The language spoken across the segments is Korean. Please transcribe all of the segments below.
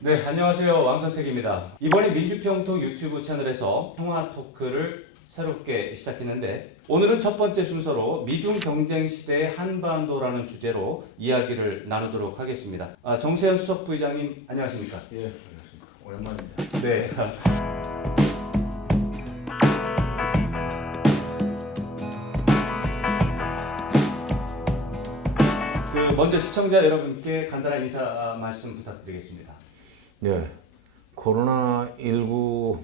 네, 안녕하세요. 왕선택입니다. 이번에 민주평통 유튜브 채널에서 평화 토크를 새롭게 시작했는데 오늘은 첫 번째 순서로 미중 경쟁 시대의 한반도라는 주제로 이야기를 나누도록 하겠습니다. 정세현 수석 부의장님 안녕하십니까? 예, 안녕하십니까. 오랜만입니다. 네. 먼저 시청자 여러분께 간단한 인사 말씀 부탁드리겠습니다. 네, 코로나19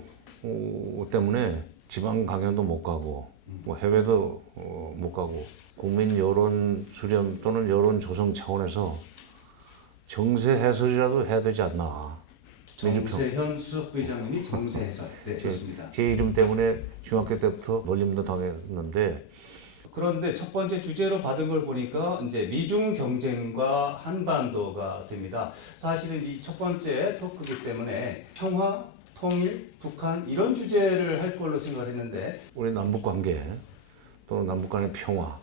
때문에 지방 강연도 못 가고 뭐 해외도 못 가고 국민 여론 수렴 또는 여론 조성 차원에서 정세 해설이라도 해야 되지 않나. 정세현 수석 부의장님이 정세 해설. 네, 좋습니다. 제 이름 때문에 중학교 때부터 놀림도 당했는데 그런데 첫 번째 주제로 받은 걸 보니까 이제 미중 경쟁과 한반도가 됩니다. 사실은 이 첫 번째 토크이기 때문에 평화, 통일, 북한 이런 주제를 할 걸로 생각했는데 우리 남북 관계 또 남북 간의 평화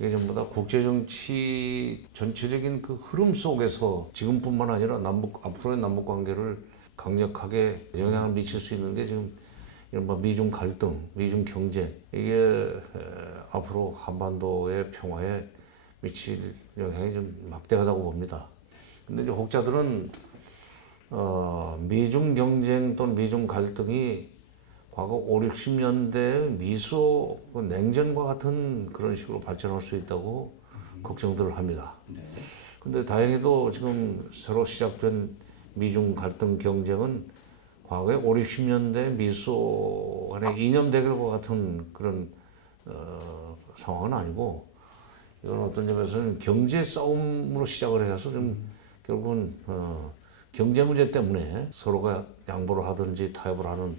이게 전부 다 국제 정치 전체적인 그 흐름 속에서 지금뿐만 아니라 앞으로의 남북 관계를 강력하게 영향을 미칠 수 있는 게 지금 이른바 미중 갈등, 미중 경쟁 이게 앞으로 한반도의 평화에 미칠 영향이 좀 막대하다고 봅니다. 근데 이제 혹자들은 미중 경쟁 또는 미중 갈등이 과거 5, 60년대 미소 냉전과 같은 그런 식으로 발전할 수 있다고 걱정들을 합니다. 근데 다행히도 지금 새로 시작된 미중 갈등 경쟁은 과거에 5, 60년대 미소 간의 이념 대결과 같은 그런 상황은 아니고 이건 어떤 점에서는 경제 싸움으로 시작을 해서 좀 결국은 경제 문제 때문에 서로가 양보를 하든지 타협을 하는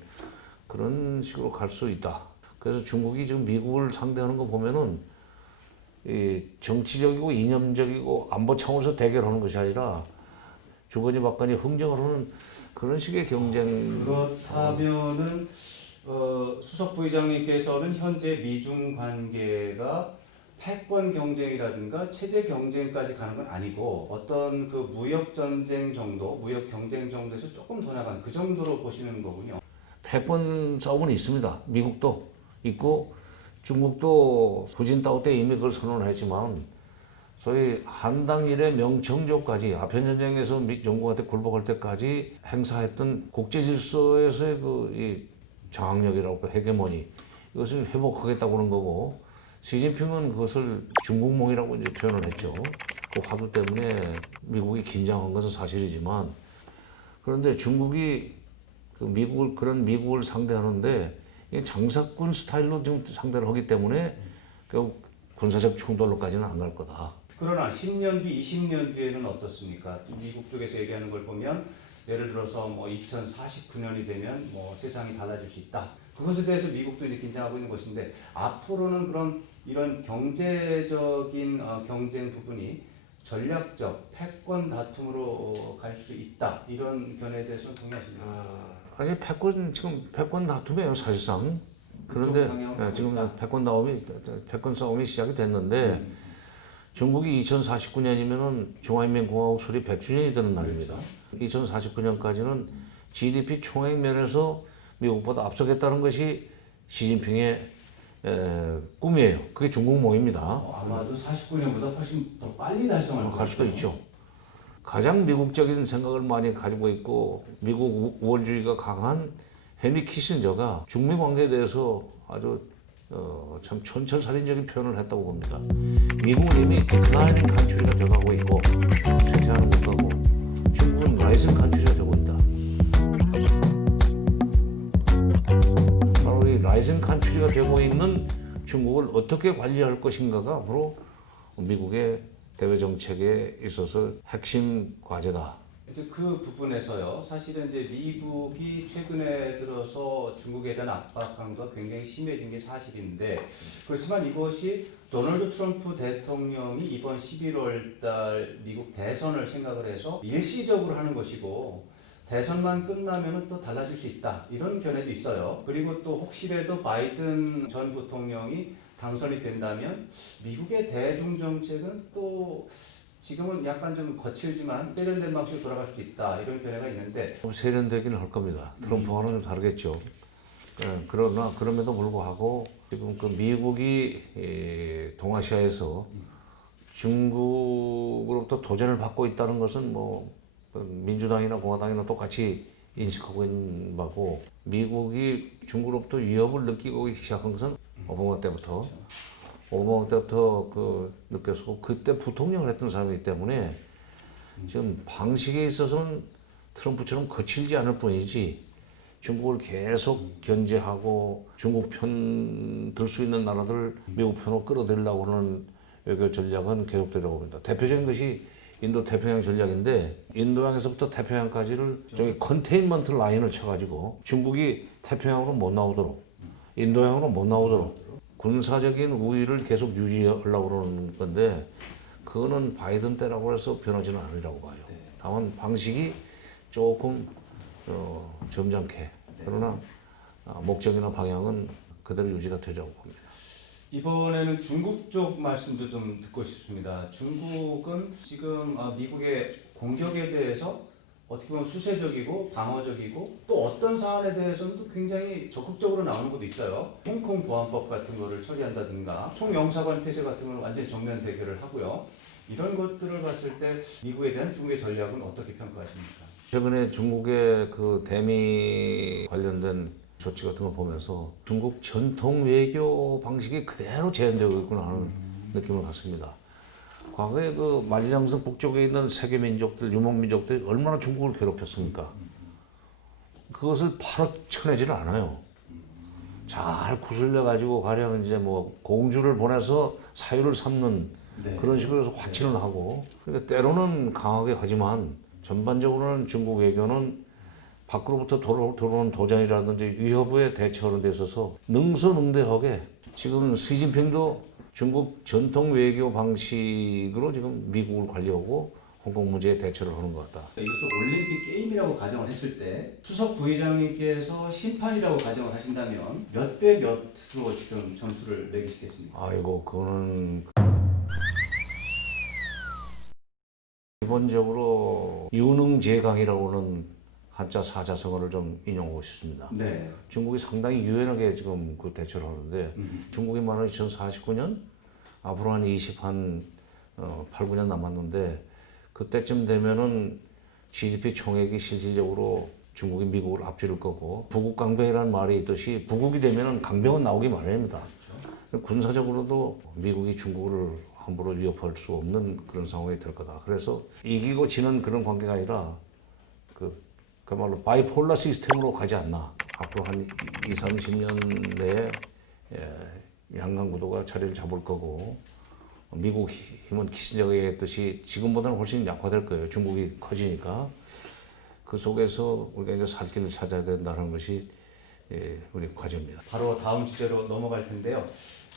그런 식으로 갈 수 있다. 그래서 중국이 지금 미국을 상대하는 거 보면은 이 정치적이고 이념적이고 안보 차원에서 대결하는 것이 아니라 주거니 받거니 흥정을 하는 그런 식의 경쟁. 그렇다면은 수석 부의장님께서는 현재 미중 관계가 패권 경쟁이라든가 체제 경쟁까지 가는 건 아니고 어떤 그 무역 전쟁 정도, 무역 경쟁 정도에서 조금 더 나간 그 정도로 보시는 거군요. 패권 싸움은 있습니다. 미국도 있고 중국도 후진타오 때 이미 그걸 선언했지만 소위 한당일의 명청조까지 아편전쟁에서 영국한테 굴복할 때까지 행사했던 국제 질서에서의 이 장악력이라고 헤게모니 이것을 회복하겠다고 하는 거고 시진핑은 그것을 중국몽이라고 이제 표현을 했죠. 그 화두 때문에 미국이 긴장한 것은 사실이지만 그런데 중국이 그런 미국을 상대하는데 장사꾼 스타일로 지금 상대를 하기 때문에 결국 군사적 충돌로까지는 안 갈 거다. 그러나 10년 뒤, 20년 뒤에는 어떻습니까? 미국 쪽에서 얘기하는 걸 보면 예를 들어서 뭐 2049년이 되면 뭐 세상이 달라질 수 있다. 그것에 대해서 미국도 이제 긴장하고 있는 것인데 앞으로는 그런 이런 경제적인 경쟁 부분이 전략적 패권 다툼으로 갈 수 있다. 이런 견해에 대해서는 동의하십니까? 아니 지금 패권 다툼이에요 사실상. 그런데 지금 패권 싸움이 시작이 됐는데 중국이 2049년이면은 중화인민공화국 수립 100주년이 되는 날입니다. 2049년까지는 GDP 총액 면에서 미국보다 앞서겠다는 것이 시진핑의 꿈이에요. 그게 중국몽입니다. 아마도 49년보다 훨씬 더 빨리 달성할 갈 수도 있죠. 가장 미국적인 생각을 많이 가지고 있고 미국 우월주의가 강한 헨리 키신저가 중미 관계에 대해서 아주 참 촌철살인적인 표현을 했다고 봅니다. 미국은 이미 디클라인 컨트리가 되어가고 있고 쇠퇴하는 국가고 중국은 라이징 컨트리가 되고 있다. 바로 이 라이징 컨트리가 되고 있는 중국을 어떻게 관리할 것인가가 앞으로 미국의 대외 정책에 있어서 핵심 과제다. 이제 그 부분에서요. 사실은 이제 미국이 최근에 들어서 중국에 대한 압박 강도가 굉장히 심해진 게 사실인데 그렇지만 이것이 도널드 트럼프 대통령이 이번 11월 달 미국 대선을 생각을 해서 일시적으로 하는 것이고 대선만 끝나면 또 달라질 수 있다. 이런 견해도 있어요. 그리고 또 혹시라도 바이든 전 부통령이 당선이 된다면 미국의 대중 정책은 또 지금은 약간 좀 거칠지만 세련된 방식으로 돌아갈 수도 있다 이런 견해가 있는데 좀 세련되기는 할 겁니다. 트럼프와는 좀 다르겠죠. 그러나 그럼에도 불구하고 지금 그 미국이 동아시아에서 중국으로부터 도전을 받고 있다는 것은 뭐 민주당이나 공화당이나 똑같이 인식하고 있는 바고, 미국이 중국으로부터 위협을 느끼고 시작한 것은 오바마 때부터 그 느꼈고, 그때 부통령을 했던 사람이기 때문에 지금 방식에 있어서는 트럼프처럼 거칠지 않을 뿐이지, 중국을 계속 견제하고 중국 편 들 수 있는 나라들 미국 편으로 끌어들이려고 하는 외교 전략은 계속되려고 합니다. 대표적인 것이 인도 태평양 전략인데, 인도양에서부터 태평양까지를 저기 컨테인먼트 라인을 쳐가지고 중국이 태평양으로 못 나오도록, 인도양으로 못 나오도록 군사적인 우위를 계속 유지하려고 그러는 건데, 그거는 바이든 때라고 해서 변하지는 않으리라고 봐요. 다만 방식이 조금 점잖게, 그러나 목적이나 방향은 그대로 유지가 되자고 봅니다. 이번에는 중국 쪽 말씀도 좀 듣고 싶습니다. 중국은 지금 미국의 공격에 대해서 어떻게 보면 수세적이고 방어적이고 또 어떤 사안에 대해서는 또 굉장히 적극적으로 나오는 것도 있어요. 홍콩 보안법 같은 거를 처리한다든가 총영사관 폐쇄 같은 걸 완전히 정면 대결을 하고요. 이런 것들을 봤을 때 미국에 대한 중국의 전략은 어떻게 평가하십니까? 최근에 중국의 그 대미 관련된 조치 같은 거 보면서 중국 전통 외교 방식이 그대로 재현되고 있구나 하는 느낌을 갖습니다. 과거에 그 만리장성 북쪽에 있는 세계 민족들, 유목 민족들이 얼마나 중국을 괴롭혔습니까? 그것을 바로 쳐내지는 않아요. 잘 구슬려 가지고 가령 이제 뭐 공주를 보내서 사유를 삼는 그런 식으로 해서 화친을 하고, 그러니까 때로는 강하게 하지만 전반적으로는 중국 외교는 밖으로부터 들어오는 도전이라든지 위협에 대처하는 데 있어서 능수능대하게, 지금 시진핑도 중국 전통 외교 방식으로 지금 미국을 관리하고 홍콩 문제에 대처를 하는 것 같다. 이것을 올림픽 게임이라고 가정을 했을 때 수석 부의장님께서 심판이라고 가정을 하신다면 몇 대 몇으로 지금 점수를 매기시겠습니까? 아이고, 그거는 기본적으로 유능제강이라고는 한자 사자성어를 좀 인용하고 싶습니다. 네. 중국이 상당히 유연하게 지금 그 대처를 하는데, 중국이 말하는 2049년 앞으로 한 8, 9년 남았는데, 그때쯤 되면은 GDP 총액이 실질적으로 중국이 미국을 앞지를 거고, 부국강병이라는 말이 있듯이 부국이 되면은 강병은 나오기 마련입니다. 군사적으로도 미국이 중국을 함부로 위협할 수 없는 그런 상황이 될 거다. 그래서 이기고 지는 그런 관계가 아니라 그야말로 바이폴라 시스템으로 가지 않나. 앞으로 한 20, 30년 내에 양강 구도가 자리를 잡을 거고, 미국 힘은 키신저가 얘기했듯이 지금보다는 훨씬 약화될 거예요. 중국이 커지니까. 그 속에서 우리가 이제 살 길을 찾아야 된다는 것이 우리 과제입니다. 바로 다음 주제로 넘어갈 텐데요.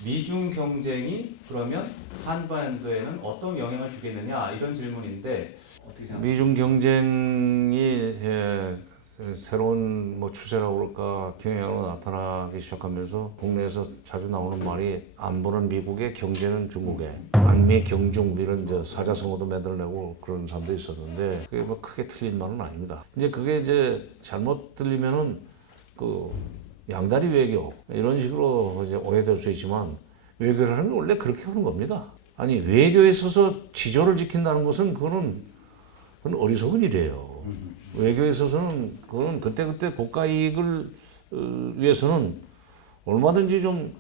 미중 경쟁이 그러면 한반도에는 어떤 영향을 주겠느냐 이런 질문인데 어떻게 생각하세요? 미중 경쟁이 새로운 뭐 추세라고 그럴까 경향으로 나타나기 시작하면서 국내에서 자주 나오는 말이, 안 보는 미국의 경제는 중국에, 안미 경중 이런 이제 사자성어도 만들어내고 그런 사람도 있었는데, 그게 뭐 크게 틀린 말은 아닙니다. 이제 그게 이제 잘못 들리면은 그 양다리 외교 이런 식으로 이제 오해될 수 있지만, 외교라는 게 원래 그렇게 하는 겁니다. 아니, 외교에 있어서 지조를 지킨다는 것은 그건 어리석은 일이에요. 외교에 있어서는 그건 그때그때 국가 이익을 위해서는 얼마든지 좀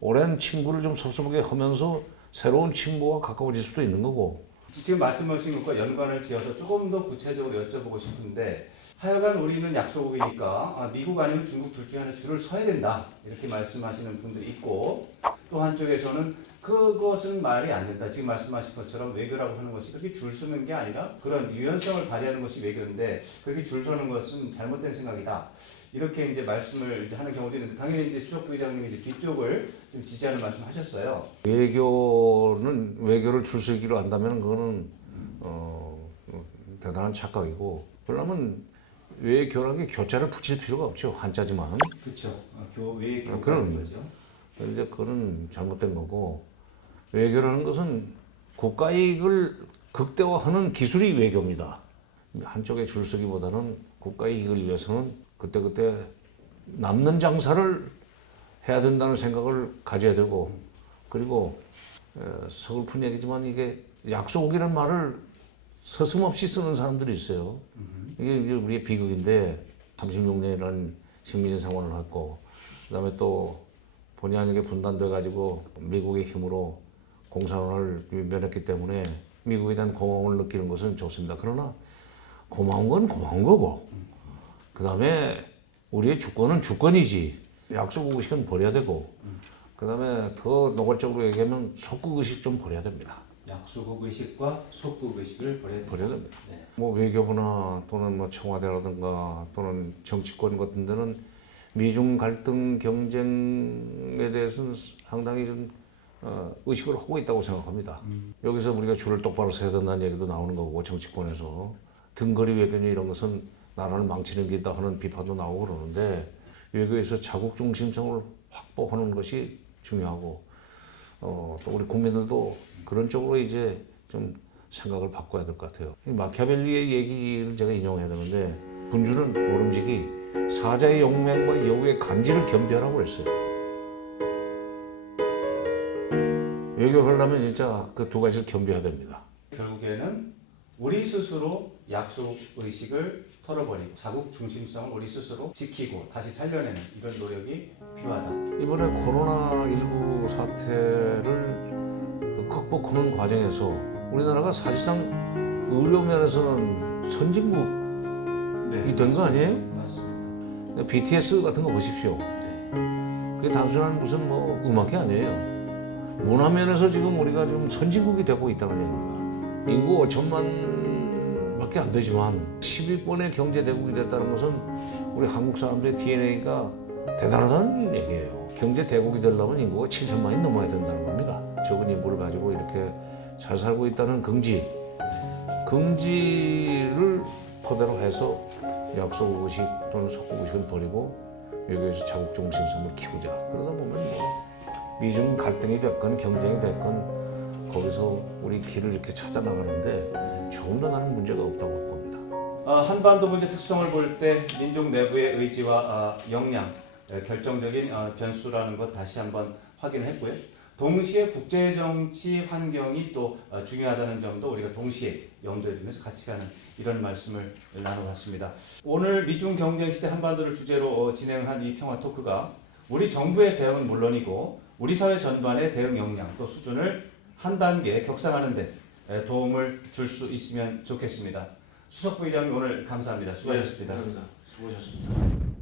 오랜 친구를 좀 섭섭하게 하면서 새로운 친구와 가까워질 수도 있는 거고. 지금 말씀하신 것과 연관을 지어서 조금 더 구체적으로 여쭤보고 싶은데, 하여간 우리는 약소국이니까 미국 아니면 중국 둘 중에 하나 줄을 서야 된다 이렇게 말씀하시는 분들이 있고, 또 한쪽에서는 그것은 말이 안 된다. 지금 말씀하신 것처럼 외교라고 하는 것이 그렇게 줄 서는 게 아니라 그런 유연성을 발휘하는 것이 외교인데, 그렇게 줄 서는 것은 잘못된 생각이다. 이렇게 이제 말씀을 이제 하는 경우도 있는데, 당연히 이제 수석 부의장님이 이제 뒤쪽을 좀 지지하는 말씀하셨어요. 외교를 줄 서기로 한다면 그거는 대단한 착각이고, 그러려면 외교라는 게 교자를 붙일 필요가 없죠. 한자지만. 그렇죠. 외교라는 그런 거죠. 이제 그건 잘못된 거고, 외교라는 것은 국가 이익을 극대화하는 기술이 외교입니다. 한쪽에 줄서기보다는 국가의 이익을 위해서는 그때그때 남는 장사를 해야 된다는 생각을 가져야 되고, 그리고 서글픈 얘기지만 이게 약소국이라는 말을 서슴없이 쓰는 사람들이 있어요. 이게 우리의 비극인데 36년이라는 식민지 생활을 했고, 그다음에 또 본의 아니게 분단돼 가지고 미국의 힘으로 공산화를 면했기 때문에 미국에 대한 고마움을 느끼는 것은 좋습니다. 그러나 고마운 건 고마운 거고, 그다음에 우리의 주권은 주권이지 약소국의식은 버려야 되고, 그다음에 더 노골적으로 얘기하면 속국의식 좀 버려야 됩니다. 약소국 의식과 속국 의식을 버려야 됩니다. 네. 뭐 외교부나 또는 뭐 청와대라든가 또는 정치권 같은 데는 미중 갈등 경쟁에 대해서는 상당히 좀 의식을 하고 있다고 생각합니다. 여기서 우리가 줄을 똑바로 서야 된다는 얘기도 나오는 거고, 정치권에서 등거리 외교냐 이런 것은 나라를 망치는 게 있다 하는 비판도 나오고 그러는데, 외교에서 자국 중심성을 확보하는 것이 중요하고, 또 우리 국민들도 그런 쪽으로 이제 좀 생각을 바꿔야 될 것 같아요. 이 마키아벨리의 얘기를 제가 인용해야 되는데, 군주는 모름지기 사자의 용맹과 여우의 간지를 겸비하라고 그랬어요. 외교하려면 진짜 그 두 가지를 겸비해야 됩니다. 결국에는 우리 스스로 약속 의식을 털어버리고 자국 중심성을 우리 스스로 지키고 다시 살려내는 이런 노력이 필요하다. 이번에 코로나19 사태를 극복하는 과정에서 우리나라가 사실상 의료 면에서는 선진국이 된 거 아니에요? 맞습니다. BTS 같은 거 보십시오. 그게 단순한 무슨 뭐 음악이 아니에요. 문화 면에서 지금 우리가 지금 선진국이 되고 있다는 얘기입니다. 인구 5천만 밖에 안 되지만 10위권의 경제 대국이 됐다는 것은 우리 한국 사람들의 DNA가 대단하다는 얘기예요. 경제 대국이 되려면 인구가 7천만이 넘어야 된다는 겁니다. 적은 인구를 가지고 이렇게 잘 살고 있다는 긍지를 토대로 해서 약소국의식 또는 속국의식을 버리고 외교에서 자국 중심성을 키우자. 그러다 보면 뭐 미중 갈등이 됐건 경쟁이 됐건 거기서 우리 길을 이렇게 찾아 나가는데 조금도 나는 문제가 없다고 봅니다. 한반도 문제 특성을 볼 때 민족 내부의 의지와 역량, 결정적인 변수라는 것 다시 한번 확인했고요. 동시에 국제정치 환경이 또 중요하다는 점도 우리가 동시에 염두에 두면서 같이 가는 이런 말씀을 나눠봤습니다. 오늘 미중 경쟁 시대 한반도를 주제로 진행한 이 평화 토크가 우리 정부의 대응은 물론이고 우리 사회 전반의 대응 역량 또 수준을 한 단계 격상하는 데 도움을 줄 수 있으면 좋겠습니다. 수석 부의장님 오늘 감사합니다. 수고하셨습니다. 감사합니다. 수고하셨습니다.